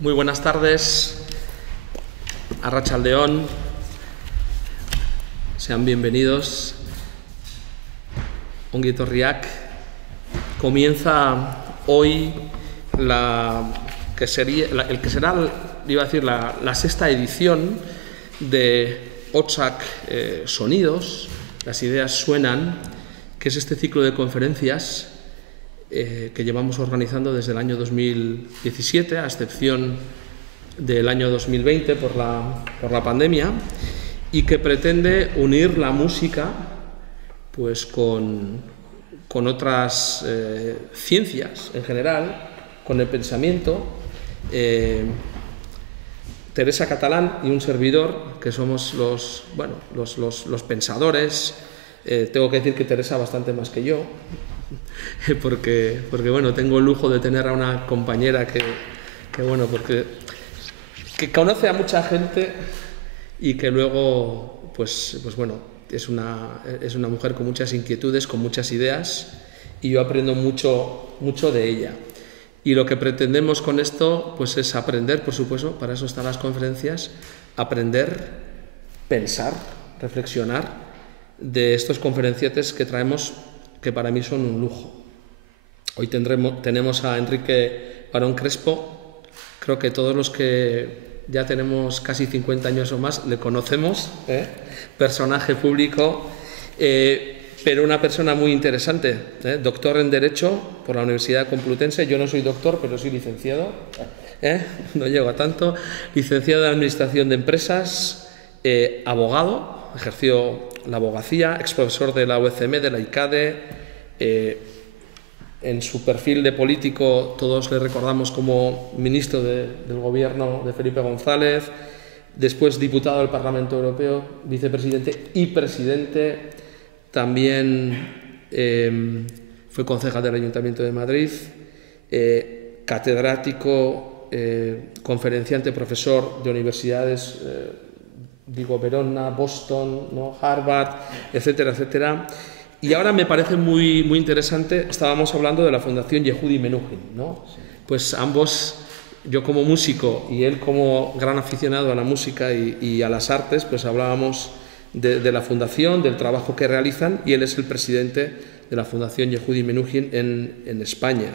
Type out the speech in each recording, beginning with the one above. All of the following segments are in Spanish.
Muy buenas tardes, Arratsaldeon, sean bienvenidos. Ongi etorriak. Comienza hoy la sexta edición de Hotzak Sonidos, las ideas suenan, que es este ciclo de conferencias que llevamos organizando desde el año 2017, a excepción del año 2020 por la pandemia, y que pretende unir la música pues con otras ciencias en general, con el pensamiento. Teresa Catalán y un servidor, que somos los pensadores. Tengo que decir que Teresa bastante más que yo, porque bueno, tengo el lujo de tener a una compañera que conoce a mucha gente y que luego pues bueno, es una mujer con muchas inquietudes, con muchas ideas, y yo aprendo mucho de ella. Y lo que pretendemos con esto pues es aprender, por supuesto, para eso están las conferencias, aprender, pensar, reflexionar de estos conferenciantes que traemos, que para mí son un lujo. Hoy tenemos a Enrique Barón Crespo. Creo que todos los que ya tenemos casi 50 años o más le conocemos, personaje público, pero una persona muy interesante, doctor en Derecho por la Universidad Complutense. Yo no soy doctor, pero soy licenciado, no llego a tanto. Licenciado en Administración de Empresas, abogado, ejerció la abogacía, exprofesor de la UCM, de la ICADE. En su perfil de político todos le recordamos como ministro del gobierno de Felipe González, después diputado del Parlamento Europeo, vicepresidente y presidente. También fue concejal del Ayuntamiento de Madrid, catedrático, conferenciante, profesor de universidades, Verona, Boston, Harvard, etcétera, etcétera. Y ahora me parece muy interesante, estábamos hablando de la Fundación Yehudi Menuhin, ¿no? Pues ambos, yo como músico y él como gran aficionado a la música y a las artes, pues hablábamos de la fundación, del trabajo que realizan, y él es el presidente de la Fundación Yehudi Menuhin en España.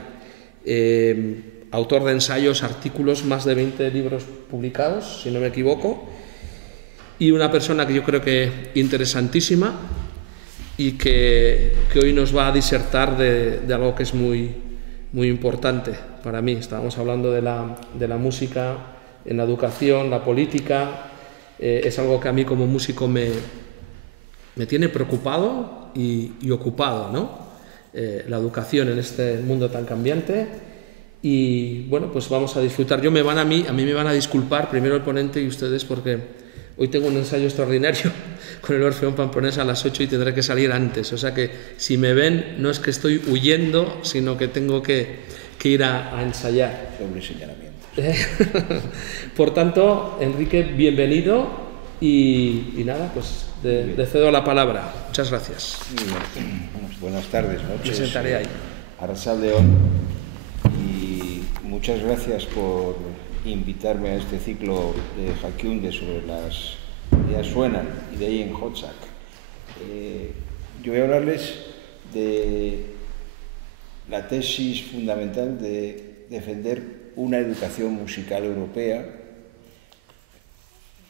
Autor de ensayos, artículos, más de 20 libros publicados, si no me equivoco, y una persona que yo creo que interesantísima y que hoy nos va a disertar de algo que es muy importante para mí. Estábamos hablando de la música en la educación, la política. Es algo que a mí como músico me tiene preocupado y ocupado, ¿no? La educación en este mundo tan cambiante. Y bueno, pues vamos a disfrutar. A mí me van a disculpar primero el ponente y ustedes, porque hoy tengo un ensayo extraordinario con el Orfeón Pamplonés a las 8 y tendré que salir antes. O sea que si me ven, no es que estoy huyendo, sino que tengo que ir a ensayar. Sobre señalamiento. Por tanto, Enrique, bienvenido y nada, pues le cedo la palabra. Muchas gracias. Buenas tardes, noches. Me sentaré ahí. Arratsaldeon, y muchas gracias por invitarme a este ciclo de Jakiunde sobre las ideas suenan, y de ahí en Hotzak. Yo voy a hablarles de la tesis fundamental de defender una educación musical europea.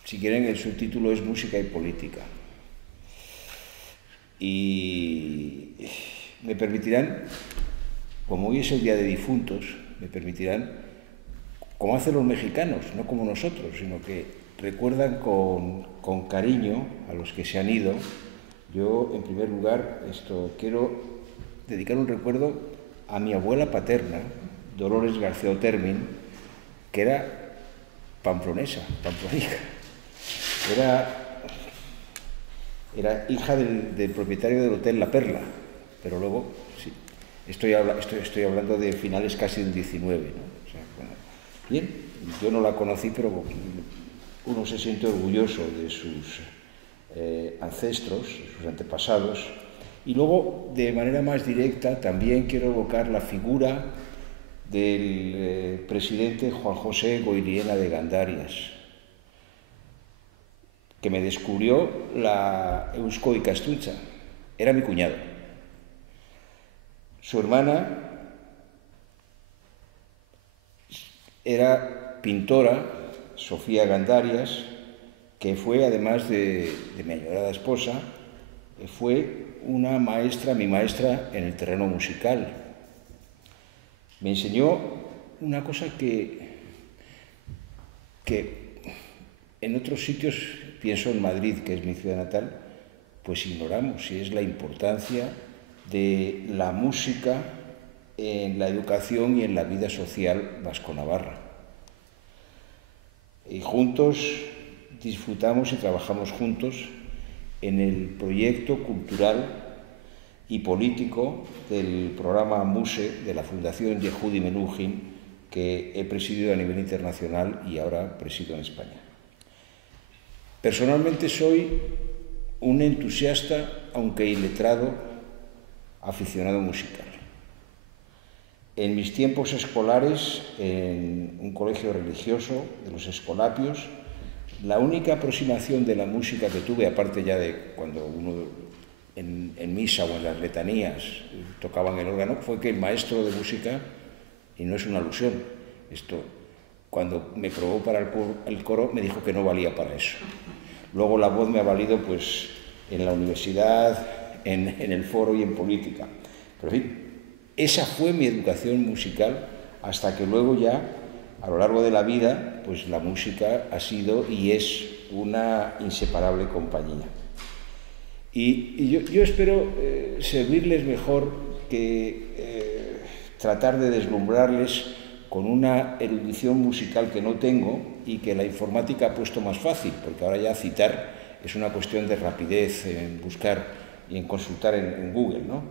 Si quieren, el subtítulo es Música y Política. Y me permitirán, como hoy es el Día de Difuntos, me permitirán, como hacen los mexicanos, no como nosotros, sino que recuerdan con cariño a los que se han ido. Yo, en primer lugar, quiero dedicar un recuerdo a mi abuela paterna, Dolores García Otermin, que era pamplonesa. Era hija del propietario del Hotel La Perla, pero luego, sí, estoy hablando de finales casi del 19, ¿no? O sea, bueno, bien, yo no la conocí, pero uno se siente orgulloso de sus ancestros, sus antepasados. Y luego, de manera más directa, también quiero evocar la figura del presidente Juan José Goiriena de Gandarias, que me descubrió la Eusko Ikaskuntza. Era mi cuñado. Su hermana era pintora, Sofía Gandarias, que fue, además de mi añorada esposa, fue una maestra, mi maestra en el terreno musical. Me enseñó una cosa que en otros sitios, pienso en Madrid, que es mi ciudad natal, pues ignoramos, y es la importancia de la música en la educación y en la vida social vasco-navarra. Y juntos disfrutamos y trabajamos juntos en el proyecto cultural y político del programa MUSE de la Fundación Yehudi Menuhin, que he presidido a nivel internacional y ahora presido en España. Personalmente soy un entusiasta, aunque iletrado, aficionado musical. En mis tiempos escolares, en un colegio religioso de los Escolapios, la única aproximación de la música que tuve, aparte ya de cuando uno en misa o en las letanías tocaban el órgano, fue que el maestro de música, y no es una alusión, esto, cuando me probó para el coro, me dijo que no valía para eso. Luego la voz me ha valido pues en la universidad, en el foro y en política. Pero en fin, esa fue mi educación musical, hasta que luego ya, a lo largo de la vida, pues la música ha sido y es una inseparable compañía. Y yo espero servirles mejor que tratar de deslumbrarles con una erudición musical que no tengo y que la informática ha puesto más fácil, porque ahora ya citar es una cuestión de rapidez en buscar y en consultar en Google, ¿no?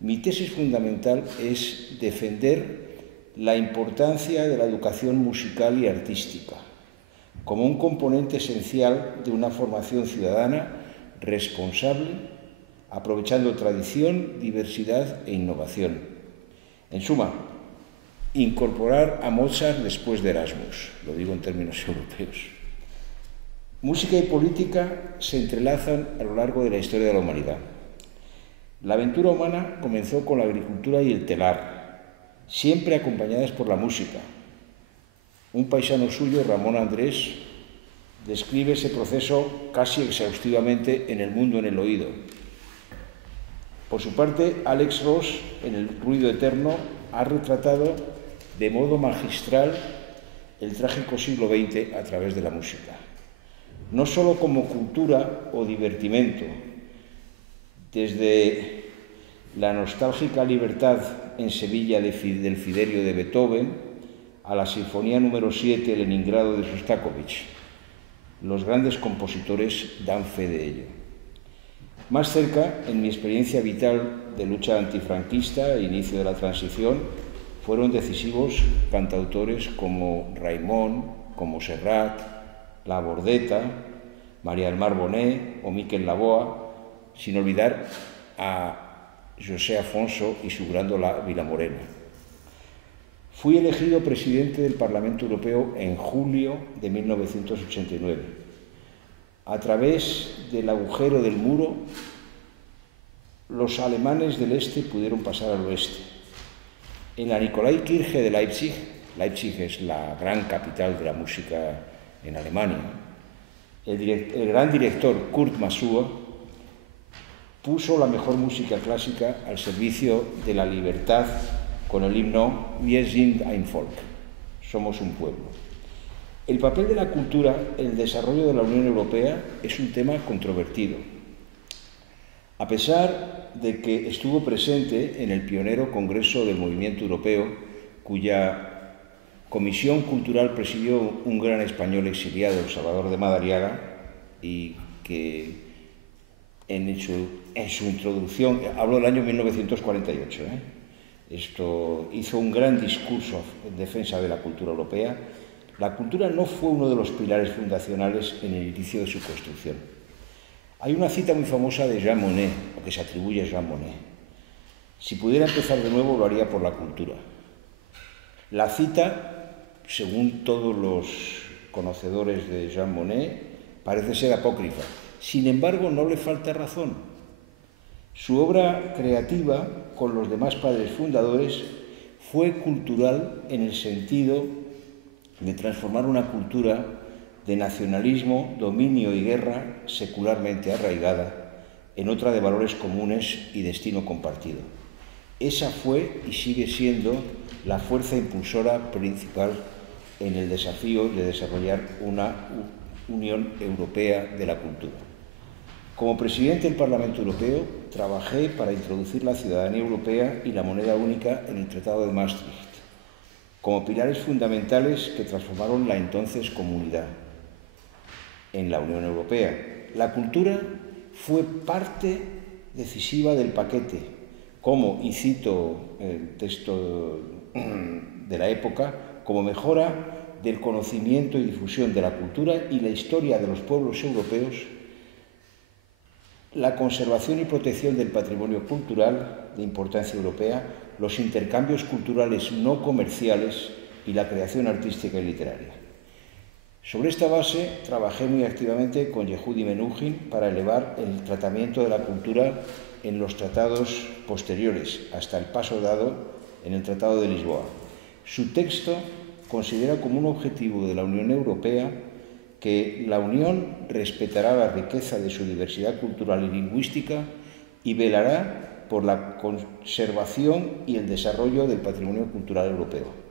Mi tesis fundamental es defender la importancia de la educación musical y artística como un componente esencial de una formación ciudadana responsable, aprovechando tradición, diversidad e innovación. En suma, incorporar a Mozart después de Erasmus, lo digo en términos europeos. Música y política se entrelazan a lo largo de la historia de la humanidad. La aventura humana comenzó con la agricultura y el telar, siempre acompañadas por la música. Un paisano suyo, Ramón Andrés, describe ese proceso casi exhaustivamente en El mundo en el oído. Por su parte, Alex Ross, en El ruido eterno, ha retratado de modo magistral el trágico siglo XX a través de la música. No solo como cultura o divertimento, desde la nostálgica libertad en Sevilla del Fidelio de Beethoven a la Sinfonía número 7, Leningrado de Shostakovich. Los grandes compositores dan fe de ello. Más cerca, en mi experiencia vital de lucha antifranquista e inicio de la transición, fueron decisivos cantautores como Raimon, como Serrat, La Bordeta, María del Mar Bonet o Miquel Laboa, sin olvidar a José Afonso y su grándola Vilamorena. Fui elegido presidente del Parlamento Europeo en julio de 1989. A través del agujero del muro, los alemanes del este pudieron pasar al oeste. En la Nikolaikirche de Leipzig, Leipzig es la gran capital de la música en Alemania, el gran director Kurt Masur puso la mejor música clásica al servicio de la libertad con el himno Wir sind ein Volk, somos un pueblo. El papel de la cultura en el desarrollo de la Unión Europea es un tema controvertido. A pesar de que estuvo presente en el pionero Congreso del Movimiento Europeo, cuya comisión cultural presidió un gran español exiliado, Salvador de Madariaga, y que en su introducción, hablo del año 1948, esto hizo un gran discurso en defensa de la cultura europea. La cultura no fue uno de los pilares fundacionales en el inicio de su construcción. Hay una cita muy famosa de Jean Monnet, o que se atribuye a Jean Monnet. Si pudiera empezar de nuevo, lo haría por la cultura. La cita, según todos los conocedores de Jean Monnet, parece ser apócrifa. Sin embargo, no le falta razón. Su obra creativa, con los demás padres fundadores, fue cultural en el sentido de transformar una cultura de nacionalismo, dominio y guerra secularmente arraigada en otra de valores comunes y destino compartido. Esa fue y sigue siendo la fuerza impulsora principal en el desafío de desarrollar una Unión Europea de la cultura. Como presidente del Parlamento Europeo, trabajé para introducir la ciudadanía europea y la moneda única en el Tratado de Maastricht, como pilares fundamentales que transformaron la entonces comunidad en la Unión Europea. La cultura fue parte decisiva del paquete, como, y cito el texto de la época, como mejora del conocimiento y difusión de la cultura y la historia de los pueblos europeos, la conservación y protección del patrimonio cultural de importancia europea, los intercambios culturales no comerciales y la creación artística y literaria. Sobre esta base, trabajé muy activamente con Yehudi Menuhin para elevar el tratamiento de la cultura en los tratados posteriores, hasta el paso dado en el Tratado de Lisboa. Su texto considera como un objetivo de la Unión Europea que la Unión respetará la riqueza de su diversidad cultural y lingüística y velará por la conservación y el desarrollo del patrimonio cultural europeo.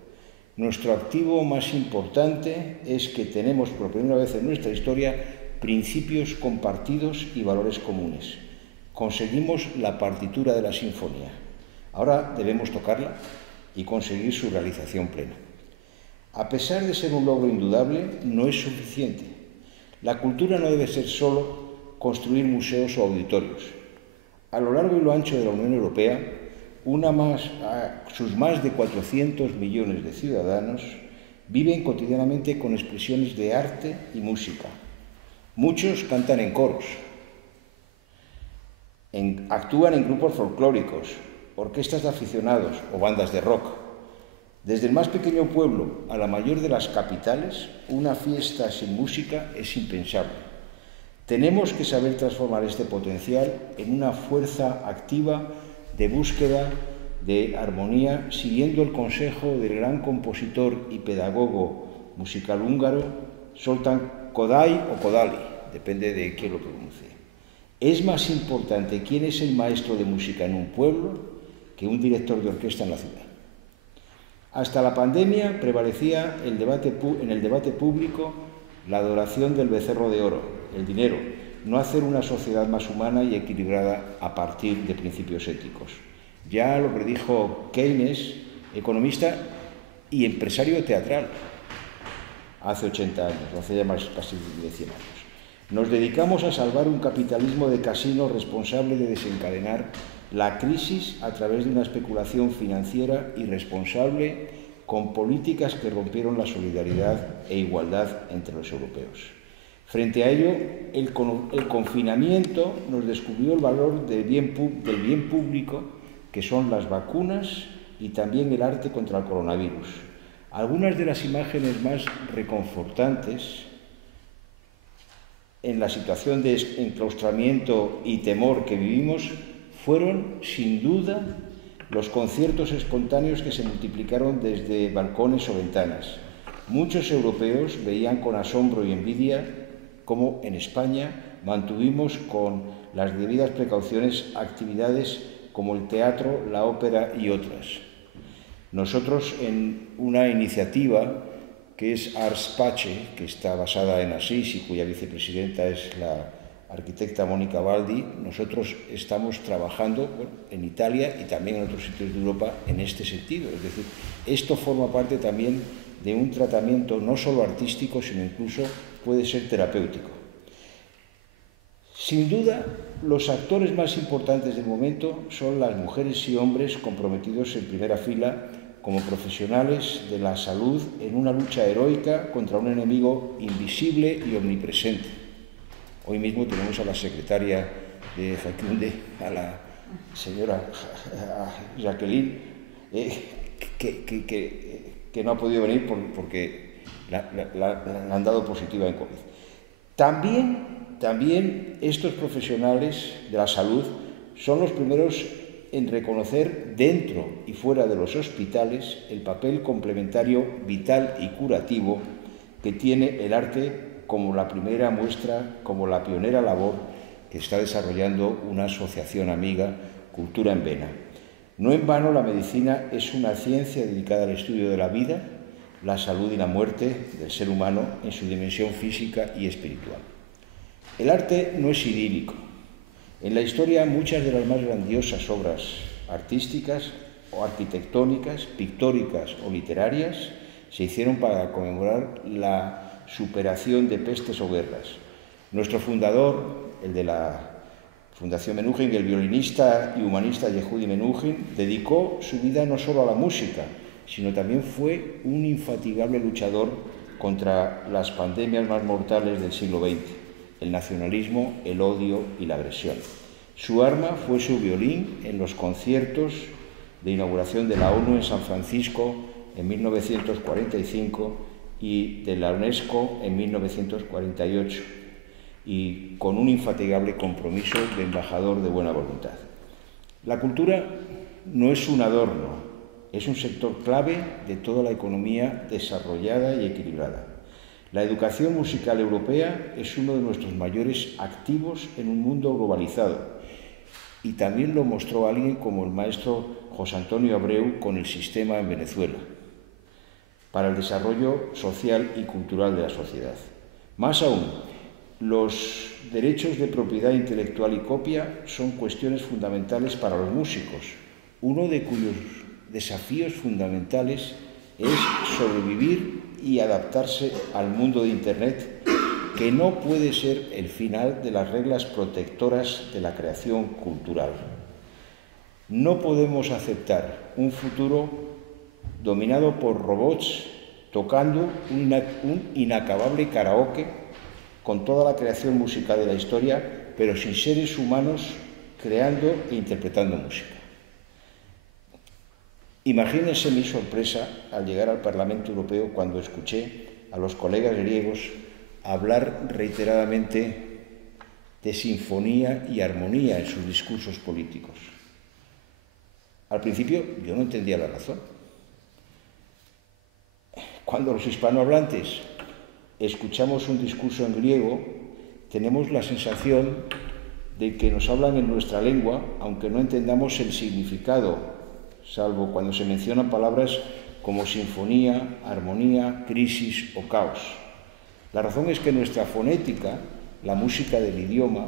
Nuestro activo más importante es que tenemos por primera vez en nuestra historia principios compartidos y valores comunes. Conseguimos la partitura de la sinfonía. Ahora debemos tocarla y conseguir su realización plena. A pesar de ser un logro indudable, no es suficiente. La cultura no debe ser solo construir museos o auditorios. A lo largo y lo ancho de la Unión Europea, sus más de 400 millones de ciudadanos viven cotidianamente con expresiones de arte y música. Muchos cantan en coros, actúan en grupos folclóricos, orquestas de aficionados o bandas de rock. Desde el más pequeño pueblo a la mayor de las capitales, una fiesta sin música es impensable. Tenemos que saber transformar este potencial en una fuerza activa de búsqueda de armonía, siguiendo el consejo del gran compositor y pedagogo musical húngaro Zoltán Kodály o Kodály, depende de quién lo pronuncie. Es más importante quién es el maestro de música en un pueblo que un director de orquesta en la ciudad. Hasta la pandemia prevalecía en el debate público la adoración del becerro de oro, el dinero, no hacer una sociedad más humana y equilibrada a partir de principios éticos. Ya lo predijo Keynes, economista y empresario teatral, hace 80 años, hace ya casi de 100 años. Nos dedicamos a salvar un capitalismo de casino responsable de desencadenar la crisis a través de una especulación financiera irresponsable con políticas que rompieron la solidaridad e igualdad entre los europeos. Frente a ello, el confinamiento nos descubrió el valor del bien público, que son las vacunas y también el arte contra el coronavirus. Algunas de las imágenes más reconfortantes en la situación de enclaustramiento y temor que vivimos fueron, sin duda, los conciertos espontáneos que se multiplicaron desde balcones o ventanas. Muchos europeos veían con asombro y envidia cómo en España mantuvimos con las debidas precauciones actividades como el teatro, la ópera y otras. Nosotros, en una iniciativa que es Ars Pace, que está basada en Asís y cuya vicepresidenta es la arquitecta Mónica Baldi, nosotros estamos trabajando en Italia y también en otros sitios de Europa en este sentido. Es decir, esto forma parte también de un tratamiento no solo artístico, sino incluso puede ser terapéutico. Sin duda, los actores más importantes del momento son las mujeres y hombres comprometidos en primera fila como profesionales de la salud en una lucha heroica contra un enemigo invisible y omnipresente. Hoy mismo tenemos a la secretaria de Facunde, a la señora Jacqueline, que que no ha podido venir porque la han dado positiva en COVID. También estos profesionales de la salud son los primeros en reconocer dentro y fuera de los hospitales el papel complementario vital y curativo que tiene el arte como la primera muestra, como la pionera labor que está desarrollando una asociación amiga, Cultura en Vena. No en vano la medicina es una ciencia dedicada al estudio de la vida, la salud y la muerte del ser humano en su dimensión física y espiritual. El arte no es idílico. En la historia muchas de las más grandiosas obras artísticas o arquitectónicas, pictóricas o literarias se hicieron para conmemorar la superación de pestes o guerras. Nuestro fundador, el de la Fundación Menuhin, el violinista y humanista Yehudi Menuhin, dedicó su vida no solo a la música, sino también fue un infatigable luchador contra las pandemias más mortales del siglo XX, el nacionalismo, el odio y la agresión. Su arma fue su violín en los conciertos de inauguración de la ONU en San Francisco en 1945 y de la UNESCO en 1948, y con un infatigable compromiso de embajador de buena voluntad. La cultura no es un adorno, es un sector clave de toda la economía desarrollada y equilibrada. La educación musical europea es uno de nuestros mayores activos en un mundo globalizado, y también lo mostró alguien como el maestro José Antonio Abreu con el sistema en Venezuela, para el desarrollo social y cultural de la sociedad. Más aún, los derechos de propiedad intelectual y copia son cuestiones fundamentales para los músicos, uno de cuyos desafíos fundamentales es sobrevivir y adaptarse al mundo de Internet, que no puede ser el final de las reglas protectoras de la creación cultural. No podemos aceptar un futuro dominado por robots tocando un inacabable karaoke con toda la creación musical de la historia, pero sin seres humanos creando e interpretando música. Imagínense mi sorpresa al llegar al Parlamento Europeo cuando escuché a los colegas griegos hablar reiteradamente de sinfonía y armonía en sus discursos políticos. Al principio yo no entendía la razón. Cuando los hispanohablantes escuchamos un discurso en griego, tenemos la sensación de que nos hablan en nuestra lengua, aunque no entendamos el significado, salvo cuando se mencionan palabras como sinfonía, armonía, crisis o caos. La razón es que nuestra fonética, la música del idioma,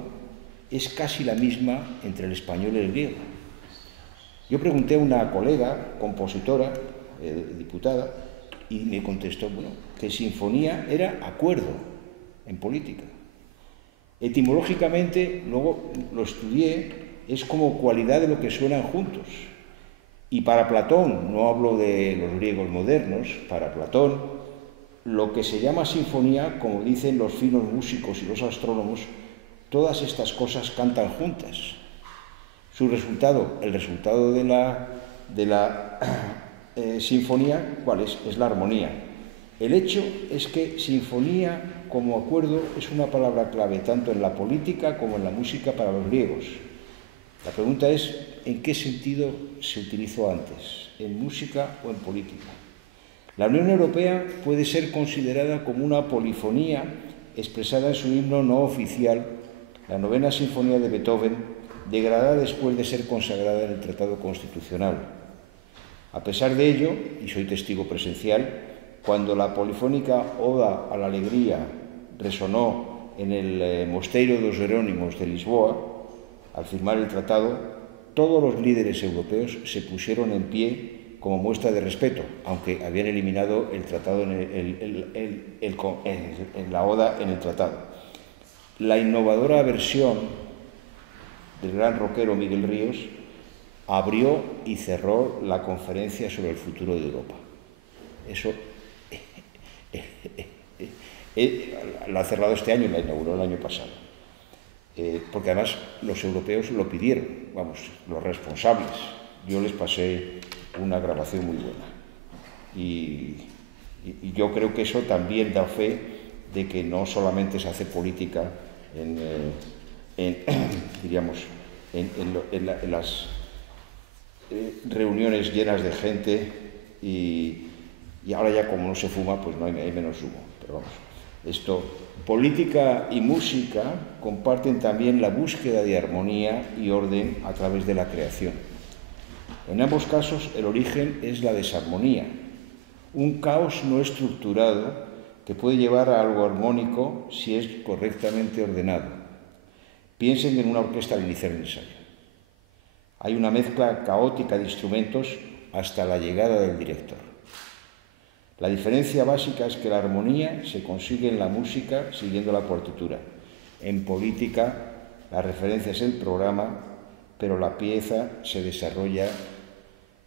es casi la misma entre el español y el griego. Yo pregunté a una colega, compositora, diputada, y me contestó, bueno, que sinfonía era acuerdo en política. Etimológicamente, luego lo estudié, es como cualidad de lo que suenan juntos. Y para Platón, no hablo de los griegos modernos, para Platón, lo que se llama sinfonía, como dicen los finos músicos y los astrónomos, todas estas cosas cantan juntas. Su resultado, el resultado de la sinfonía, ¿cuál es? Es la armonía. El hecho es que sinfonía como acuerdo es una palabra clave tanto en la política como en la música para los griegos. La pregunta es, ¿en qué sentido se utilizó antes? ¿En música o en política? La Unión Europea puede ser considerada como una polifonía expresada en su himno no oficial, la novena sinfonía de Beethoven, degradada después de ser consagrada en el Tratado Constitucional. A pesar de ello, y soy testigo presencial, cuando la polifónica Oda a la Alegría resonó en el Mosteiro dos Jerónimos de Lisboa, al firmar el tratado, todos los líderes europeos se pusieron en pie como muestra de respeto, aunque habían eliminado el tratado la Oda en el tratado. La innovadora versión del gran rockero Miguel Ríos abrió y cerró la conferencia sobre el futuro de Europa. Eso la ha cerrado este año y la inauguró el año pasado. Porque además los europeos lo pidieron, vamos, los responsables. Yo les pasé una grabación muy buena. Y yo creo que eso también da fe de que no solamente se hace política diríamos, en las reuniones llenas de gente y ahora ya como no se fuma, pues no hay menos humo. Pero vamos, política y música comparten también la búsqueda de armonía y orden a través de la creación. En ambos casos el origen es la desarmonía, un caos no estructurado que puede llevar a algo armónico si es correctamente ordenado. Piensen en una orquesta al iniciar el ensayo. Hay una mezcla caótica de instrumentos hasta la llegada del director. La diferencia básica es que la armonía se consigue en la música siguiendo la partitura. En política, la referencia es el programa, pero la pieza se desarrolla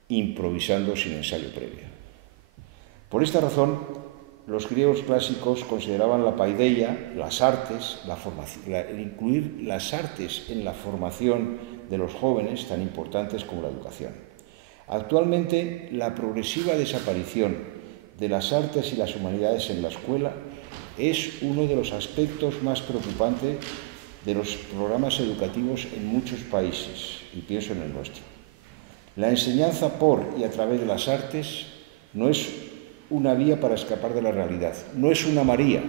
improvisando sin ensayo previo. Por esta razón, los griegos clásicos consideraban la paideia, las artes, el incluir las artes en la formación de los jóvenes tan importantes como la educación. Actualmente, la progresiva desaparición de las artes y las humanidades en la escuela es uno de los aspectos más preocupantes de los programas educativos en muchos países, y pienso en el nuestro. La enseñanza por y a través de las artes no es una vía para escapar de la realidad, no es una María,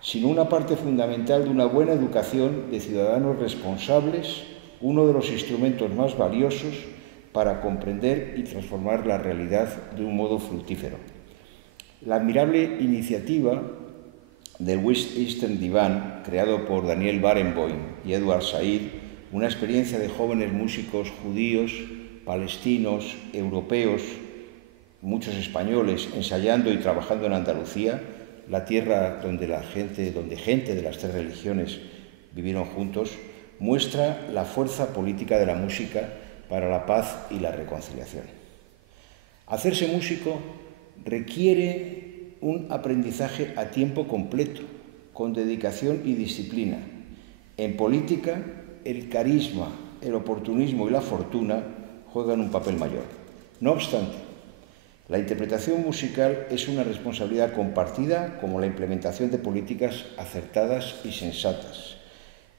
sino una parte fundamental de una buena educación de ciudadanos responsables, uno de los instrumentos más valiosos para comprender y transformar la realidad de un modo fructífero. La admirable iniciativa del West Eastern Divan, creado por Daniel Barenboim y Edward Said, una experiencia de jóvenes músicos judíos, palestinos, europeos, muchos españoles, ensayando y trabajando en Andalucía, la tierra donde gente de las tres religiones vivieron juntos, muestra la fuerza política de la música para la paz y la reconciliación. Hacerse músico requiere un aprendizaje a tiempo completo, con dedicación y disciplina. En política, el carisma, el oportunismo y la fortuna juegan un papel mayor. No obstante, la interpretación musical es una responsabilidad compartida como la implementación de políticas acertadas y sensatas.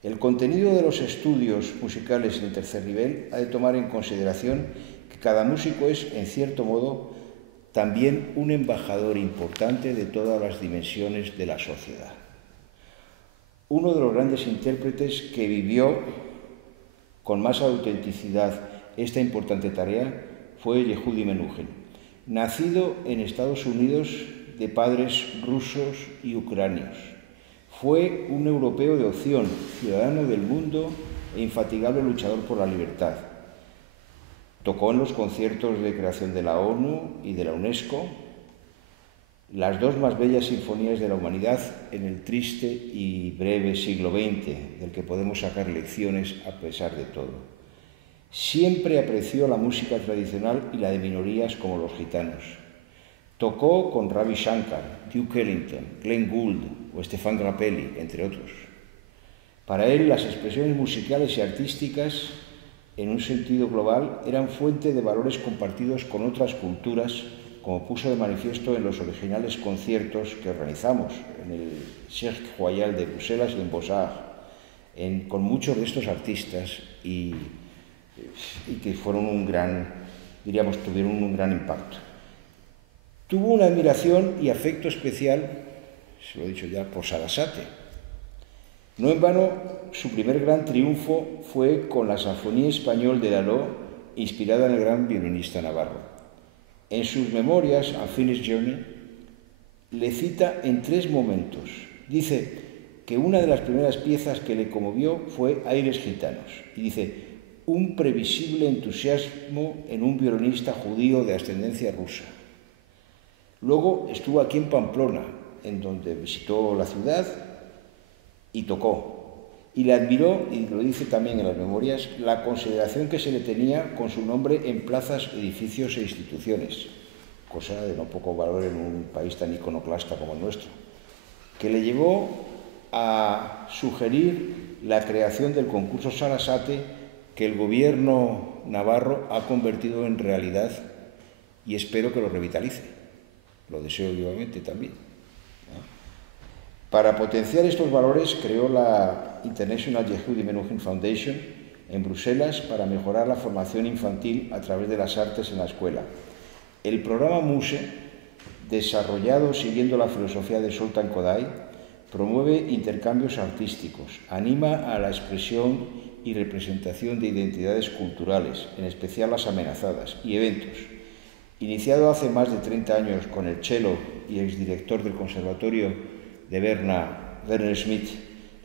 El contenido de los estudios musicales en el tercer nivel ha de tomar en consideración que cada músico es, en cierto modo, también un embajador importante de todas las dimensiones de la sociedad. Uno de los grandes intérpretes que vivió con más autenticidad esta importante tarea fue Yehudi Menuhin, nacido en Estados Unidos de padres rusos y ucranios. Fue un europeo de opción, ciudadano del mundo e infatigable luchador por la libertad. Tocó en los conciertos de creación de la ONU y de la UNESCO, las dos más bellas sinfonías de la humanidad en el triste y breve siglo XX, del que podemos sacar lecciones a pesar de todo. Siempre apreció la música tradicional y la de minorías como los gitanos. Tocó con Ravi Shankar, Duke Ellington, Glenn Gould o Stéphane Grappelli, entre otros. Para él, las expresiones musicales y artísticas, en un sentido global, eran fuente de valores compartidos con otras culturas, como puso de manifiesto en los originales conciertos que organizamos en el Cirque Royal de Bruselas y en Beaux-Arts, con muchos de estos artistas y que fueron tuvieron un gran impacto. Tuvo una admiración y afecto especial, se lo he dicho ya, por Sarasate. No en vano, su primer gran triunfo fue con la Sinfonía Español de Lalo, inspirada en el gran violinista navarro. En sus memorias, Unfinished Journey, le cita en 3 momentos. Dice que una de las primeras piezas que le conmovió fue Aires Gitanos. Y dice, un previsible entusiasmo en un violinista judío de ascendencia rusa. Luego estuvo aquí en Pamplona, en donde visitó la ciudad y tocó. Y le admiró, y lo dice también en las memorias, la consideración que se le tenía con su nombre en plazas, edificios e instituciones, cosa de no poco valor en un país tan iconoclasta como el nuestro, que le llevó a sugerir la creación del concurso Sarasate, que el gobierno navarro ha convertido en realidad y espero que lo revitalice. Lo deseo vivamente también. Para potenciar estos valores creó la International Yehudi Menuhin Foundation en Bruselas para mejorar la formación infantil a través de las artes en la escuela. El programa MUSE, desarrollado siguiendo la filosofía de Zoltán Kodály, promueve intercambios artísticos, anima a la expresión y representación de identidades culturales, en especial las amenazadas, y eventos. Iniciado hace más de 30 años con el cello y exdirector del Conservatorio de Berna, Werner Schmidt,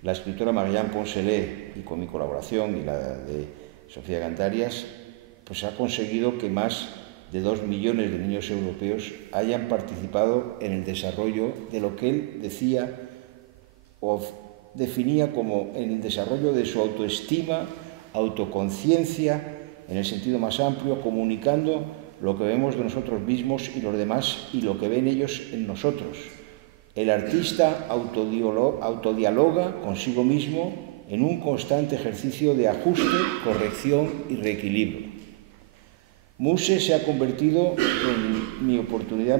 la escritora Marianne Poncelet, y con mi colaboración y la de Sofía Gandarias, pues ha conseguido que más de 2 millones de niños europeos hayan participado en el desarrollo de lo que él decía o definía como en el desarrollo de su autoestima, autoconciencia, en el sentido más amplio, comunicando lo que vemos de nosotros mismos y los demás y lo que ven ellos en nosotros. El artista autodialoga consigo mismo en un constante ejercicio de ajuste, corrección y reequilibrio. MUSE se ha convertido en la oportunidad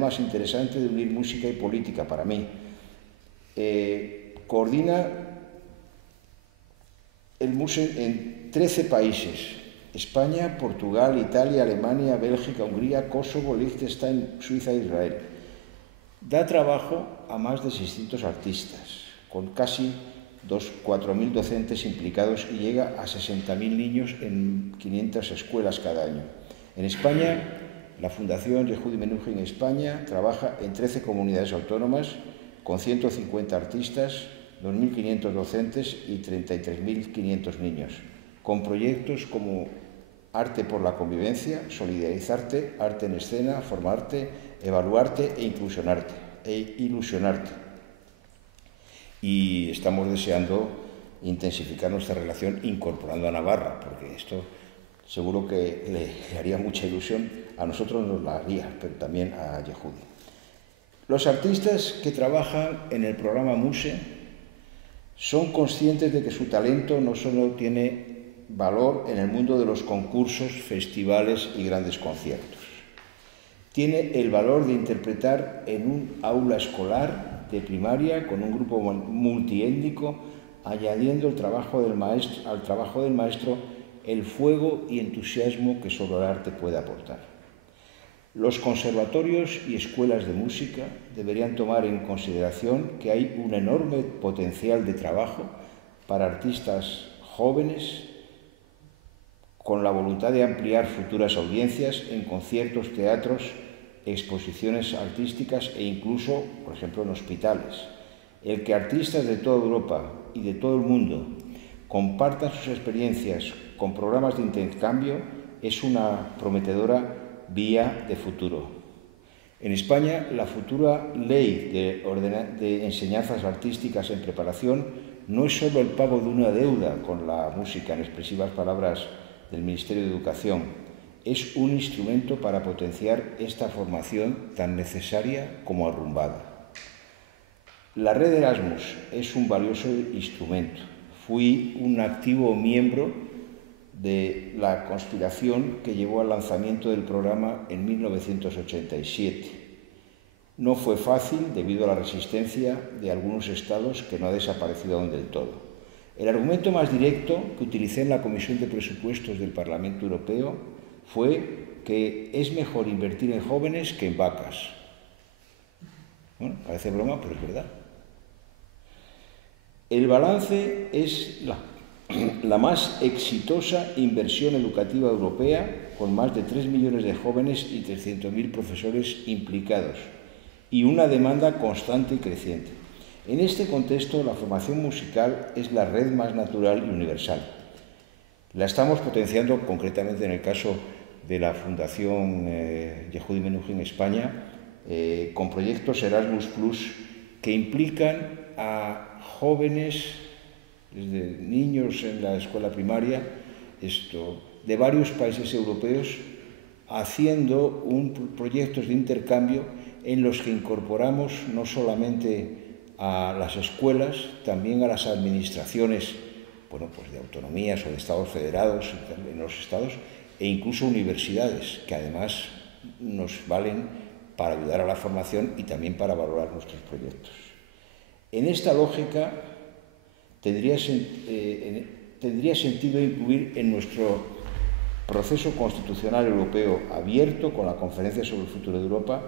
más interesante de unir música y política para mí. Coordina el MUSE en 13 países: España, Portugal, Italia, Alemania, Bélgica, Hungría, Kosovo, Liechtenstein, Suiza e Israel. Da trabajo a más de 600 artistas, con casi 4.000 docentes implicados, y llega a 60.000 niños en 500 escuelas cada año. En España, la Fundación Yehudi Menuhin España trabaja en 13 comunidades autónomas con 150 artistas, 2.500 docentes y 33.500 niños, con proyectos como Arte por la Convivencia, Solidarizarte, Arte en Escena, Formarte, Evaluarte e Ilusionarte. Y estamos deseando intensificar nuestra relación incorporando a Navarra, porque esto seguro que le haría mucha ilusión, a nosotros nos la haría, pero también a Yehudi. Los artistas que trabajan en el programa MUSE son conscientes de que su talento no solo tiene valor en el mundo de los concursos, festivales y grandes conciertos. Tiene el valor de interpretar en un aula escolar de primaria con un grupo multiétnico, añadiendo al trabajo del maestro el fuego y entusiasmo que solo el arte puede aportar. Los conservatorios y escuelas de música deberían tomar en consideración que hay un enorme potencial de trabajo para artistas jóvenes con la voluntad de ampliar futuras audiencias en conciertos, teatros, exposiciones artísticas e incluso, por ejemplo, en hospitales. El que artistas de toda Europa y de todo el mundo compartan sus experiencias con programas de intercambio es una prometedora vía de futuro. En España, la futura ley de enseñanzas artísticas en preparación no es solo el pago de una deuda con la música, en expresivas palabras del Ministerio de Educación, es un instrumento para potenciar esta formación tan necesaria como arrumbada. La red Erasmus es un valioso instrumento. Fui un activo miembro de la conspiración que llevó al lanzamiento del programa en 1987. No fue fácil debido a la resistencia de algunos estados, que no ha desaparecido aún del todo. El argumento más directo que utilicé en la Comisión de Presupuestos del Parlamento Europeo fue que es mejor invertir en jóvenes que en vacas. Bueno, parece broma, pero es verdad. El balance es la más exitosa inversión educativa europea, con más de 3 millones de jóvenes y 300.000 profesores implicados, y una demanda constante y creciente. En este contexto, la formación musical es la red más natural y universal. La estamos potenciando concretamente en el caso de la Fundación Yehudi Menuhin España, con proyectos Erasmus Plus que implican a jóvenes, desde niños en la escuela primaria, de varios países europeos, haciendo proyectos de intercambio en los que incorporamos no solamente a las escuelas, también a las administraciones, bueno, pues de autonomías o de estados federados en los estados, e incluso universidades, que además nos valen para ayudar a la formación y también para valorar nuestros proyectos. En esta lógica tendría sentido incluir en nuestro proceso constitucional europeo abierto con la Conferencia sobre el Futuro de Europa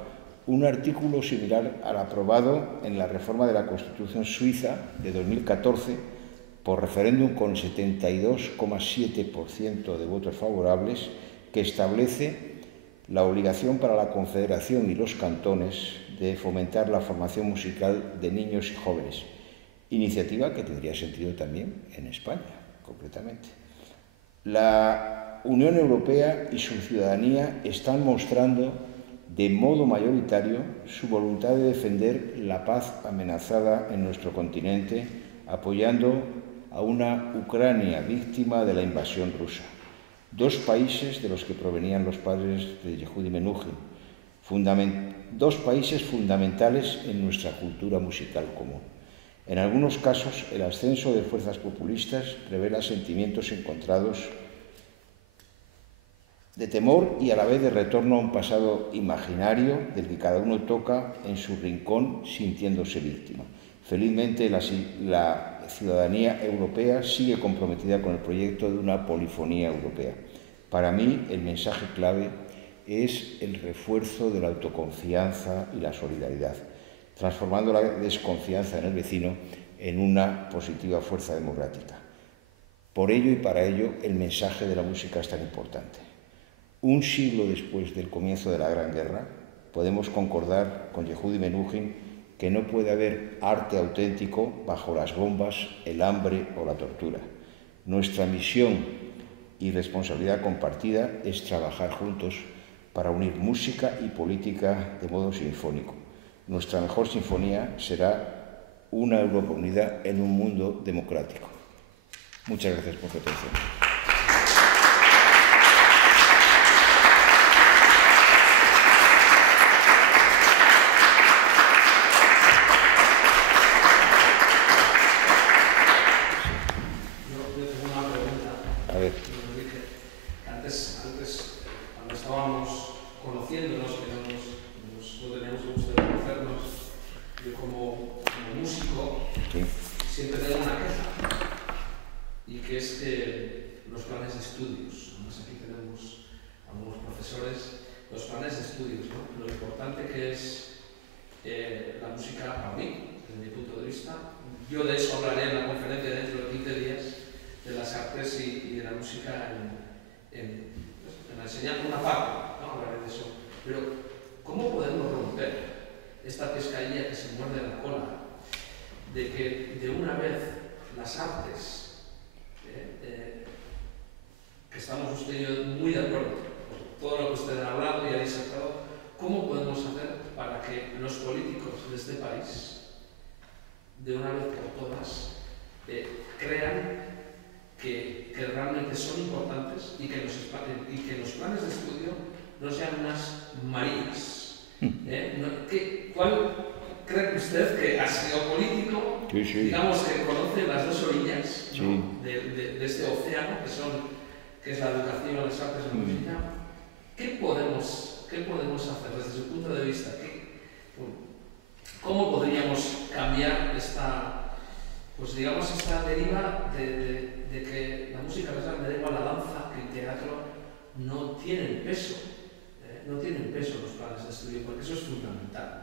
un artículo similar al aprobado en la reforma de la Constitución suiza de 2014 por referéndum con 72,7% de votos favorables, que establece la obligación para la Confederación y los cantones de fomentar la formación musical de niños y jóvenes, iniciativa que tendría sentido también en España, concretamente. La Unión Europea y su ciudadanía están mostrando de modo mayoritario su voluntad de defender la paz amenazada en nuestro continente, apoyando a una Ucrania víctima de la invasión rusa. Dos países de los que provenían los padres de Yehudi Menuhin, dos países fundamentales en nuestra cultura musical común. En algunos casos, el ascenso de fuerzas populistas revela sentimientos encontrados de temor y a la vez de retorno a un pasado imaginario del que cada uno toca en su rincón sintiéndose víctima. Felizmente, la ciudadanía europea sigue comprometida con el proyecto de una polifonía europea. Para mí, el mensaje clave es el refuerzo de la autoconfianza y la solidaridad, transformando la desconfianza en el vecino en una positiva fuerza democrática. Por ello y para ello, el mensaje de la música es tan importante. Un siglo después del comienzo de la Gran Guerra, podemos concordar con Yehudi Menuhin que no puede haber arte auténtico bajo las bombas, el hambre o la tortura. Nuestra misión y responsabilidad compartida es trabajar juntos para unir música y política de modo sinfónico. Nuestra mejor sinfonía será una Europa unida en un mundo democrático. Muchas gracias por su atención. Digamos que conoce las dos orillas, ¿no? de este océano que es la educación, las artes, la música. ¿Qué podemos hacer desde su punto de vista? ¿Cómo podríamos cambiar esta deriva de que la música la deriva a la danza, que el teatro no tienen peso, no tienen peso los planes de estudio, porque eso es fundamental?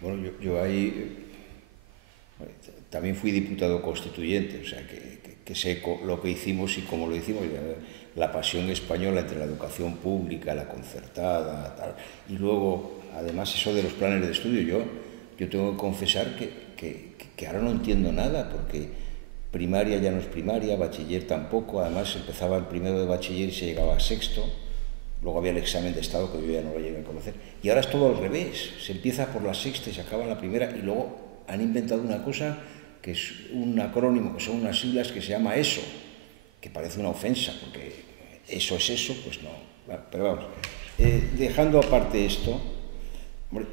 Bueno, yo ahí también fui diputado constituyente, o sea que sé lo que hicimos y cómo lo hicimos. La pasión española entre la educación pública, la concertada, tal. Y luego, además, eso de los planes de estudio, yo tengo que confesar que ahora no entiendo nada, porque primaria ya no es primaria, bachiller tampoco. Además, empezaba el primero de bachiller y se llegaba a sexto. Luego había el examen de estado, que yo ya no lo llegué a conocer. Y ahora es todo al revés. Se empieza por la sexta y se acaba en la primera. Y luego han inventado una cosa que es un acrónimo, que son unas siglas que se llama ESO, que parece una ofensa, porque eso es eso, pues no. Pero vamos, dejando aparte esto,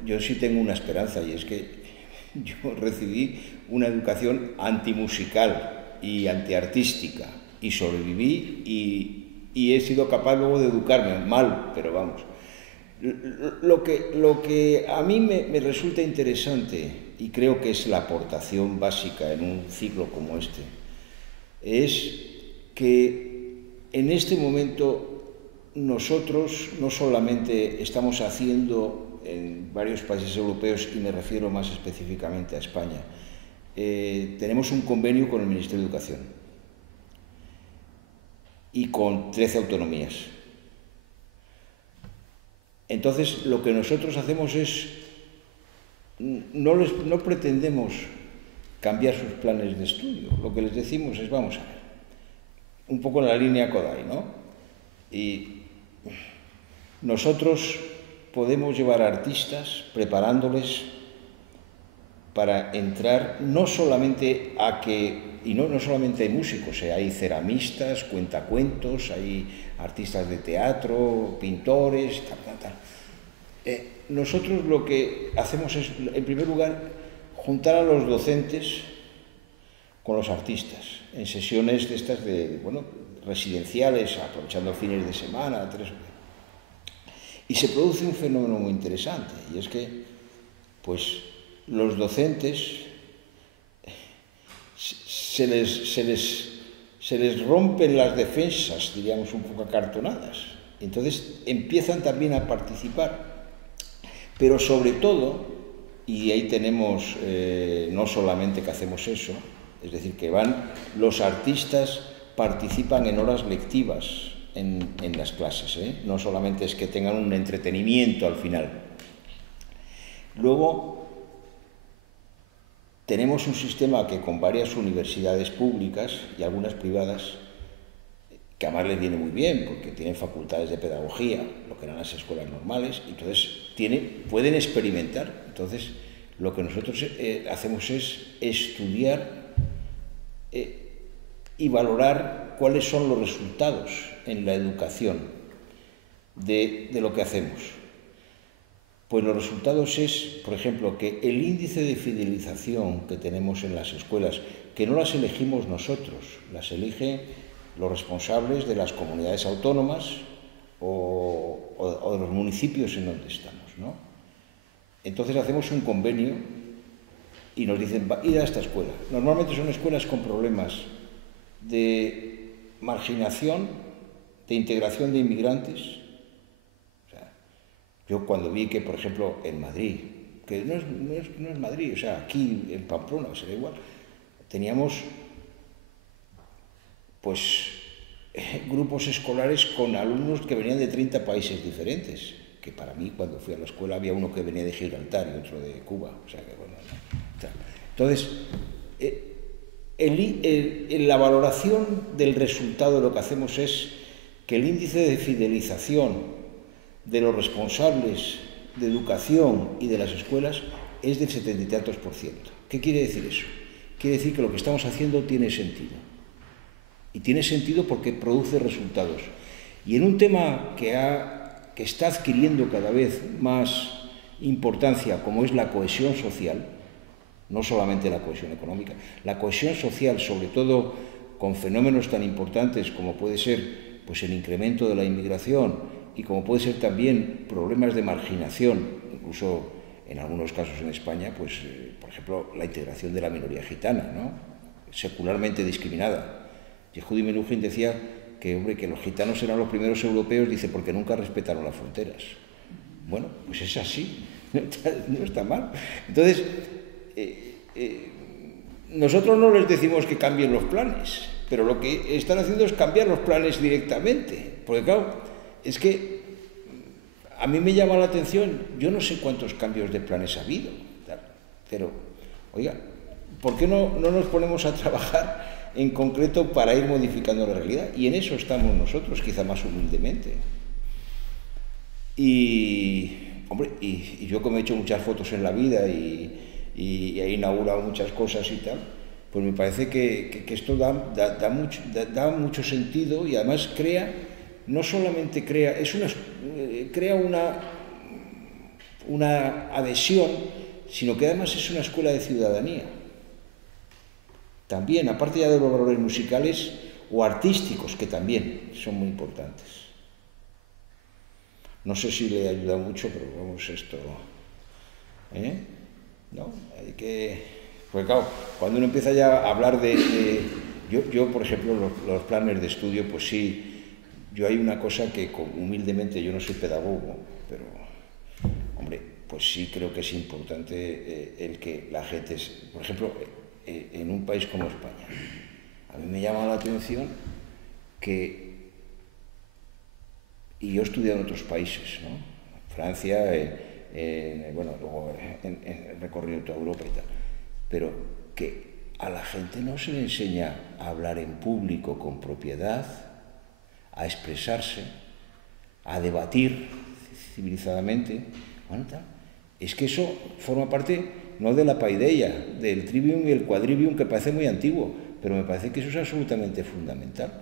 yo sí tengo una esperanza, y es que yo recibí una educación antimusical y antiartística, y sobreviví y y he sido capaz luego de educarme, mal, pero vamos. Lo que a mí me resulta interesante, y creo que es la aportación básica en un ciclo como este, es que en este momento nosotros no solamente estamos haciendo en varios países europeos, y me refiero más específicamente a España, tenemos un convenio con el Ministerio de Educación y con 13 autonomías. Entonces, lo que nosotros hacemos es, no pretendemos cambiar sus planes de estudio. Lo que les decimos es, vamos a ver, un poco en la línea Kodai, ¿no? Y nosotros podemos llevar a artistas preparándoles para entrar no solamente no solamente hay músicos, hay ceramistas, cuentacuentos, hay artistas de teatro, pintores, tal. Nosotros lo que hacemos es, en primer lugar, juntar a los docentes con los artistas en sesiones de estas residenciales, aprovechando fines de semana, y se produce un fenómeno muy interesante, y es que, pues, los docentes se les rompen las defensas, diríamos un poco acartonadas. Entonces empiezan también a participar. Pero sobre todo, y ahí tenemos no solamente que hacemos eso, es decir, que los artistas participan en horas lectivas en las clases, no solamente es que tengan un entretenimiento al final. Luego, tenemos un sistema que con varias universidades públicas y algunas privadas, que además les viene muy bien porque tienen facultades de pedagogía, lo que eran las escuelas normales, entonces pueden experimentar. Entonces, lo que nosotros hacemos es estudiar y valorar cuáles son los resultados en la educación de lo que hacemos. Pues los resultados es, por ejemplo, que el índice de fidelización que tenemos en las escuelas, que no las elegimos nosotros, las eligen los responsables de las comunidades autónomas o de los municipios en donde estamos, ¿no? Entonces hacemos un convenio y nos dicen, id a esta escuela. Normalmente son escuelas con problemas de marginación, de integración de inmigrantes. Yo cuando vi que, por ejemplo, en Madrid, que no es Madrid, o sea, aquí en Pamplona, será igual, teníamos, pues, grupos escolares con alumnos que venían de 30 países diferentes, que para mí, cuando fui a la escuela, había uno que venía de Gibraltar y otro de Cuba, o sea, que bueno, entonces, la valoración del resultado de lo que hacemos es que el índice de fidelización de los responsables de educación y de las escuelas es del 70 y tantos %. ¿Qué quiere decir eso? Quiere decir que lo que estamos haciendo tiene sentido. Y tiene sentido porque produce resultados. Y en un tema que está adquiriendo cada vez más importancia, como es la cohesión social, no solamente la cohesión económica, la cohesión social, sobre todo con fenómenos tan importantes como puede ser, pues, el incremento de la inmigración, y como puede ser también problemas de marginación, incluso en algunos casos en España, pues, por ejemplo, la integración de la minoría gitana, ¿no? Secularmente discriminada. Yehudi Menuhin decía que los gitanos eran los primeros europeos, dice, porque nunca respetaron las fronteras. Bueno, pues es así, no está mal. Entonces, nosotros no les decimos que cambien los planes, pero lo que están haciendo es cambiar los planes directamente, porque claro, es que a mí me llama la atención, yo no sé cuántos cambios de planes ha habido, pero, oiga, ¿por qué no nos ponemos a trabajar en concreto para ir modificando la realidad? Y en eso estamos nosotros, quizá más humildemente. Y, hombre, y yo como he hecho muchas fotos en la vida y he inaugurado muchas cosas y tal, pues me parece que esto da mucho sentido y además no solamente crea una adhesión, sino que además es una escuela de ciudadanía. También, aparte ya de los valores musicales, o artísticos, que también son muy importantes. No sé si le he ayudado mucho, pero vamos, esto... ¿No? Hay que... Porque claro, cuando uno empieza ya a hablar yo, por ejemplo, los planes de estudio, pues sí, yo hay una cosa que humildemente, yo no soy pedagogo, pero, hombre, pues sí creo que es importante el que la gente, por ejemplo, en un país como España, a mí me llama la atención que, y yo he estudiado en otros países, ¿no? Francia, bueno, luego he recorrido toda Europa y tal, pero que a la gente no se le enseña a hablar en público con propiedad, a expresarse, a debatir civilizadamente. Bueno, tal. Es que eso forma parte no de la paideia, del trivium y el quadrivium, que parece muy antiguo, pero me parece que eso es absolutamente fundamental.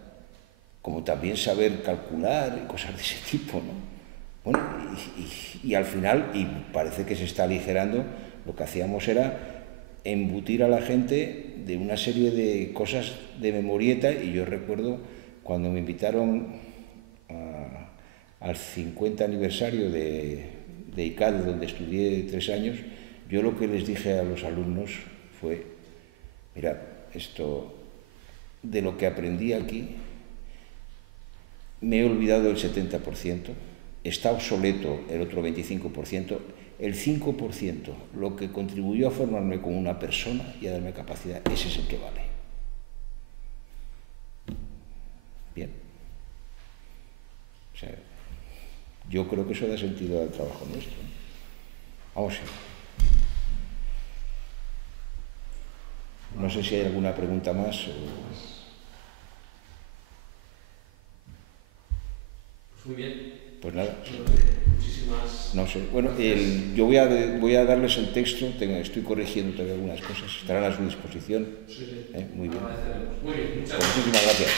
Como también saber calcular y cosas de ese tipo, ¿no? Bueno, y al final, y parece que se está aligerando, lo que hacíamos era embutir a la gente de una serie de cosas de memorieta, y yo recuerdo cuando me invitaron al 50 aniversario de ICAD, donde estudié 3 años, yo lo que les dije a los alumnos fue, mirad, esto de lo que aprendí aquí, me he olvidado el 70%, está obsoleto el otro 25%, el 5%, lo que contribuyó a formarme como una persona y a darme capacidad, ese es el que vale. Bien. O sea, yo creo que eso da sentido al trabajo nuestro. Vamos a ver. No sé si hay alguna pregunta más. Pues muy bien. Pues nada. Muchísimas... No sé. Bueno, yo voy a darles el texto, estoy corrigiendo todavía algunas cosas, estarán a su disposición. Sí. Muy bien. Muy bien, muchas gracias. Muchísimas gracias.